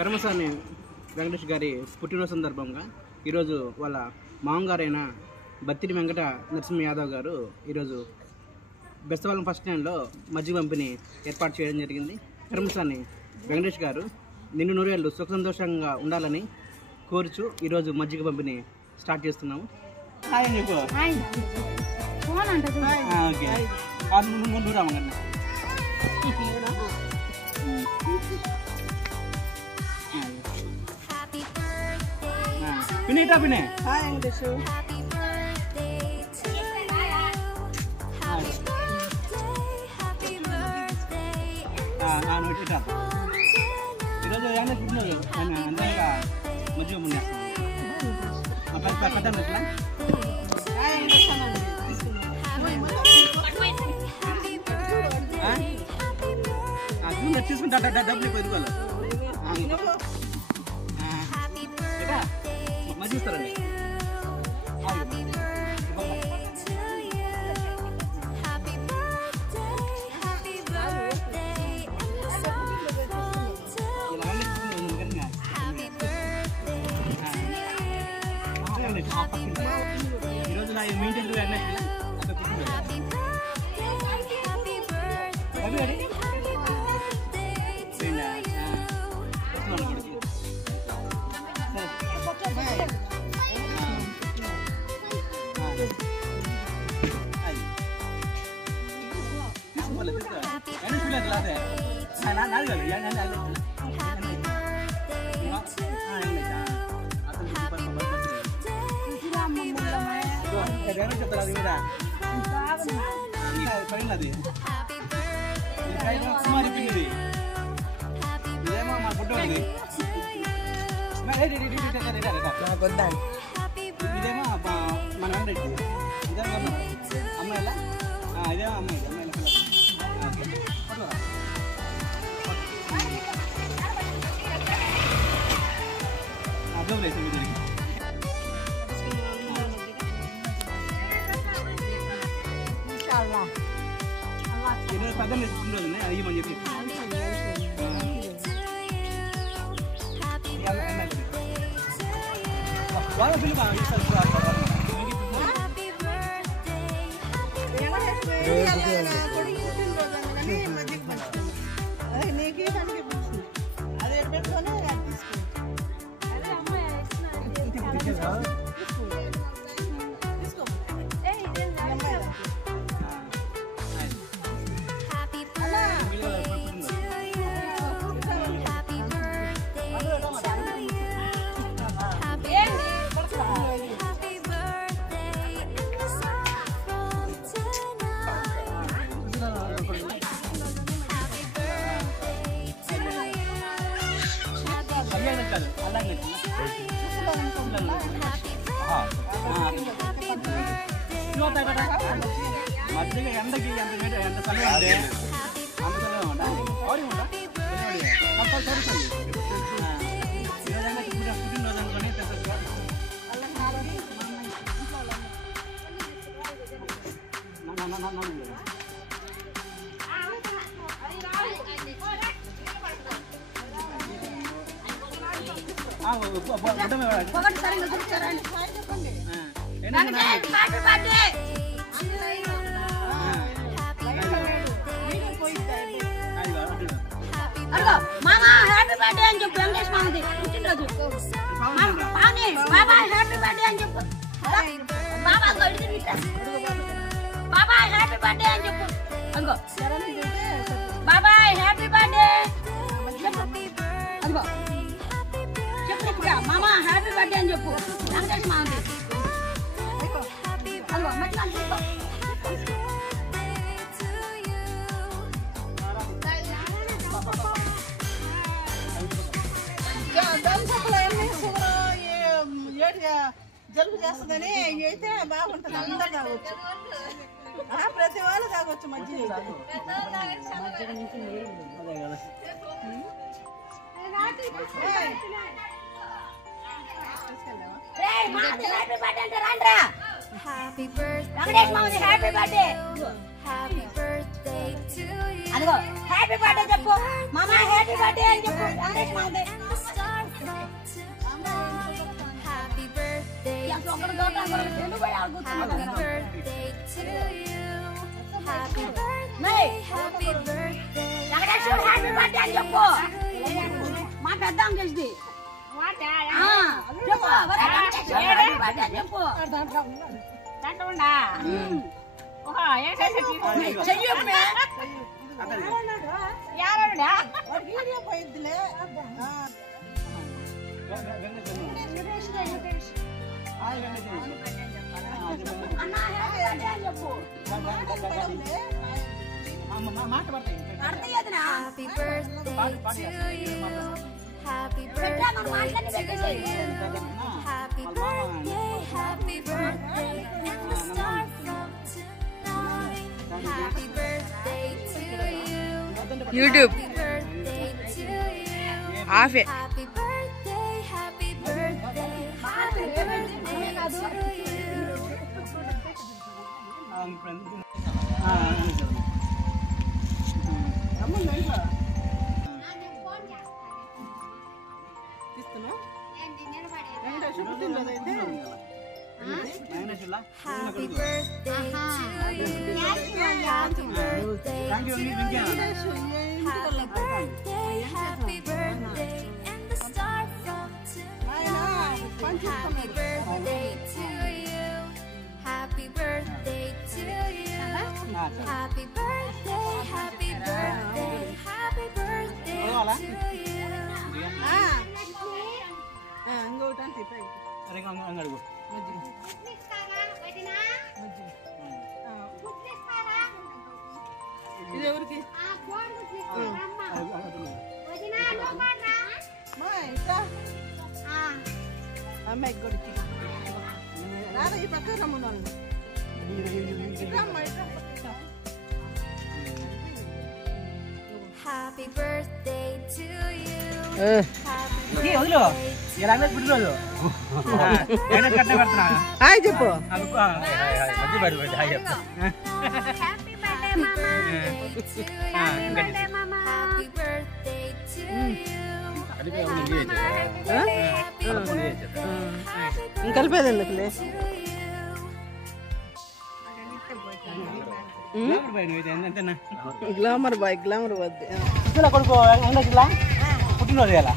కర్మసాని వెంకటేష్ గారి పుట్టినరోజు సందర్భంగా ఈరోజు వాళ్ళ మామగారైన బత్తిడి వెంకట నరసింహ యాదవ్ గారు ఈరోజు బెస్తవాళ్ళం ఫస్ట్ స్టాండ్లో మజ్జిగ పంపిణీ ఏర్పాటు చేయడం జరిగింది. కర్మసాని వెంకటేష్ గారు నిన్ను నూరేళ్ళు సుఖ సంతోషంగా ఉండాలని కోరుచు ఈరోజు మజ్జిగ పంపిణీ స్టార్ట్ చేస్తున్నాము. హాయ్ అని చెప్పు. ఓకే ముందు రామగండి. పినేటా పినే హాయ్ వెంకటేష్. ఈరోజు ఏమైనా పుట్టినరోజు అంతగా మధ్య పెద్ద తీసుకుంటా డబ్బులు పెరుగుకోవాలి మధ్య ఇస్తారండి. ఈరోజు నా మెయింటైన్ చెప్తారు అది కూడా పైనది కుమారి పిల్లిది ఇదేమో మా పుట్టోడిది ఇదేమో మన వెంకటరెడ్డి ఇదేమో అమ్మాయిలా ఇదేమో అమ్మాయి అర్థం లేదు వీరికి పెద్ద నేర్చుకుంటుంది అయ్యమని చెప్పి వాళ్ళ పిల్లలు మధ్యగా ఎండకి ఎంత చలి ఉంది అంత చలి ఉందా ఆడి ఉందా కంపల్సరీ పుట్టినరోజు అనుకుని మామా హ్యాపీ బర్త్డే అని చెప్పు. వెంకటేష్ మామది పుట్టినరోజు. బాబా హ్యాపీ బర్త్డే అని చెప్పు. బాబా బాబా హ్యాపీ బర్త్డే అని చెప్పు. అదిగో బాబా హ్యాపీ బర్త్డే అదిగో చెప్పు. మామా హ్యాపీ బర్త్డే అని చెప్పు. వెంకటేష్ మామది అదిగో మంచిగా చెప్పు. జలుబు చేస్తుందని అయితే బాగుంటుంది. అందరూ తాగొచ్చు, ప్రతి వాళ్ళు తాగొచ్చు మజ్జిగ. Happy birthday. Happy birthday. Happy birthday to you. Happy birthday, Jappo. Mama, happy birthday, Jappo. చెప్పు మా పెద్ద చేసి చెప్పు Happy birthday to you. Happy birthday. Happy birthday, happy birthday, and the star from tonight. Happy birthday to you. YouTube. Happy birthday to you. Off it. Happy birthday, happy birthday, happy birthday to you. Happy birthday to you. Happy birthday to you. Happy birthday, happy birthday, and the star from tonight. Happy birthday to you. Happy birthday to you. Happy birthday, happy birthday, happy birthday to you. ఇది ఎవరికి అమ్మాయి కొడుకు రాదా ఈ పక్క రమ్మను Happy birthday to you. వదిలో పుట్టినరోజు కట్ట పెడుతున్నా హాయ్ చెప్పు Happy birthday, Mama. Happy birthday, Mama. Happy birthday to you. కలిపేది ఎందుకులే గ్లామర్ బాయ్ గ్లామర్ వద్దు కొడుకు పుట్టినరోజు ఇలా